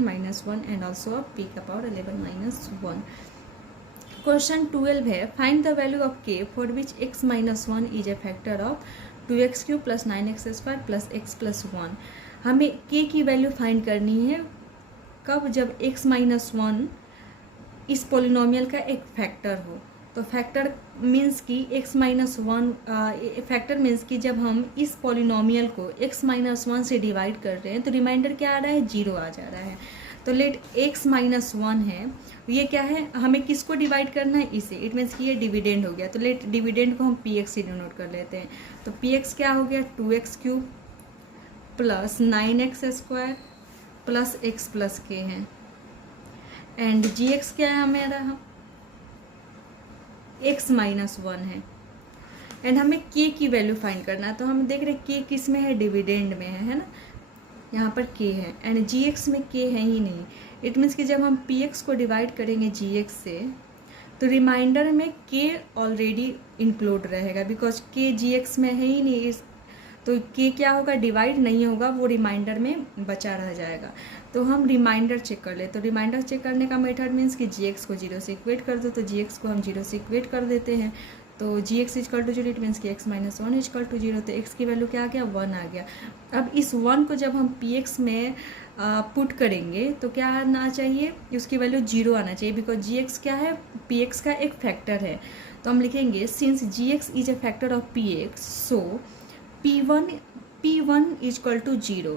Minus 1 and also of p का power 11 minus 1। Question 12 है, find the value of k for which x minus 1 is a factor of 2x³ plus 9x² plus x plus 1। हमें k की value find करनी है कब, जब x minus 1 इस polynomial का एक फैक्टर हो। तो फैक्टर मीन्स कि x माइनस 1, फैक्टर मीन्स कि जब हम इस पोलिनोमियल को x माइनस 1 से डिवाइड कर रहे हैं तो रिमाइंडर क्या आ रहा है, 0 आ जा रहा है। तो लेट x माइनस 1 है, ये क्या है, हमें किसको डिवाइड करना है, इसे। इट मीन्स कि ये डिविडेंड हो गया। तो लेट डिविडेंड को हम px से डिनोट कर लेते हैं। तो px क्या हो गया, 2x³ plus 9x² plus x plus k है। एंड gx क्या है हमारा, x माइनस 1 है। एंड हमें k की वैल्यू फाइंड करना है। तो हम देख रहे k किस में है, डिविडेंड में है ना, यहाँ पर k है। एंड gx में k है ही नहीं। इट मीन्स कि जब हम px को डिवाइड करेंगे gx से तो रिमाइंडर में k ऑलरेडी इंक्लूड रहेगा, बिकॉज k gx में है ही नहीं। तो k क्या होगा, डिवाइड नहीं होगा, वो रिमाइंडर में बचा रह जाएगा। तो हम रिमाइंडर चेक कर ले। तो रिमाइंडर चेक करने का मेथड मीन्स कि gx को 0 से इक्वेट कर दो। तो gx को हम 0 से इक्वेट कर देते हैं। तो gx equal to 0, it means कि x माइनस 1 इक्वल टू 0। तो x की वैल्यू क्या आ गया, 1 आ गया। अब इस 1 को जब हम px में पुट करेंगे तो क्या आना चाहिए, उसकी वैल्यू 0 आना चाहिए, बिकॉज gx क्या है, px का एक फैक्टर है। तो हम लिखेंगे since gx is a factor of px, so p1 equal to 0।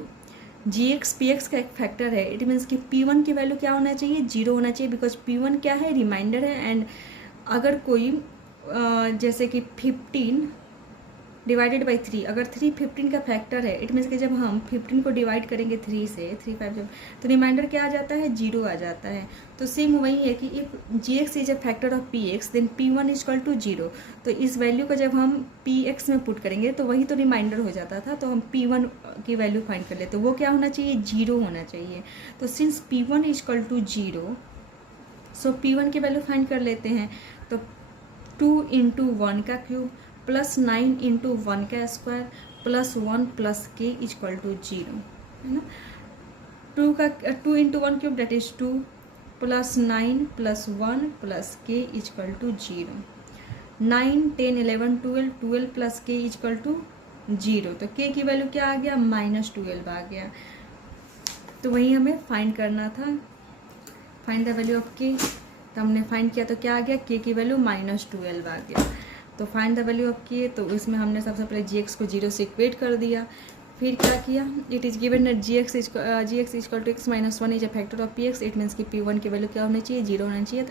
gx px का एक फैक्टर है, इट मीन्स कि p1 की वैल्यू क्या होना चाहिए, 0 होना चाहिए, बिकॉज p1 क्या है, रिमाइंडर है। एंड अगर कोई जैसे कि 15 डिवाइडेड बाई 3, अगर 3 15 का फैक्टर है, इट मीन्स कि जब हम 15 को डिवाइड करेंगे 3 से, 3 5 जब, तो रिमाइंडर क्या आ जाता है, 0 आ जाता है। तो सेम वही है कि if gx is a factor of px then p1 equal to 0। तो इस वैल्यू को जब हम px में पुट करेंगे तो वही तो रिमाइंडर हो जाता था। तो हम p1 की वैल्यू फाइंड कर लेते, तो वो क्या होना चाहिए, 0 होना चाहिए। तो since p1 equal to 0, so p1 की वैल्यू फाइंड कर लेते हैं। तो 2 इंटू 1 का क्यूब प्लस 9 इंटू 1 का square plus 1 plus k equal to 0, है ना। 2 into 1 cube that is 2 plus 9 plus 1 plus k equal to 0। 9 10 11 12 plus k equal to 0। तो k की वैल्यू क्या आ गया, -12 आ गया। तो वही हमें फाइंड करना था, find the value of k। तो हमने फाइंड किया तो क्या आ गया, k की वैल्यू -12 आ गया। तो find the value of k, तो इसमें हमने सबसे पहले gx को 0 से इक्वेट कर दिया। फिर क्या किया, it is given that gx equal to x minus 1 is a factor of px, it means कि p1 की वैल्यू क्या होनी चाहिए, 0 होना चाहिए।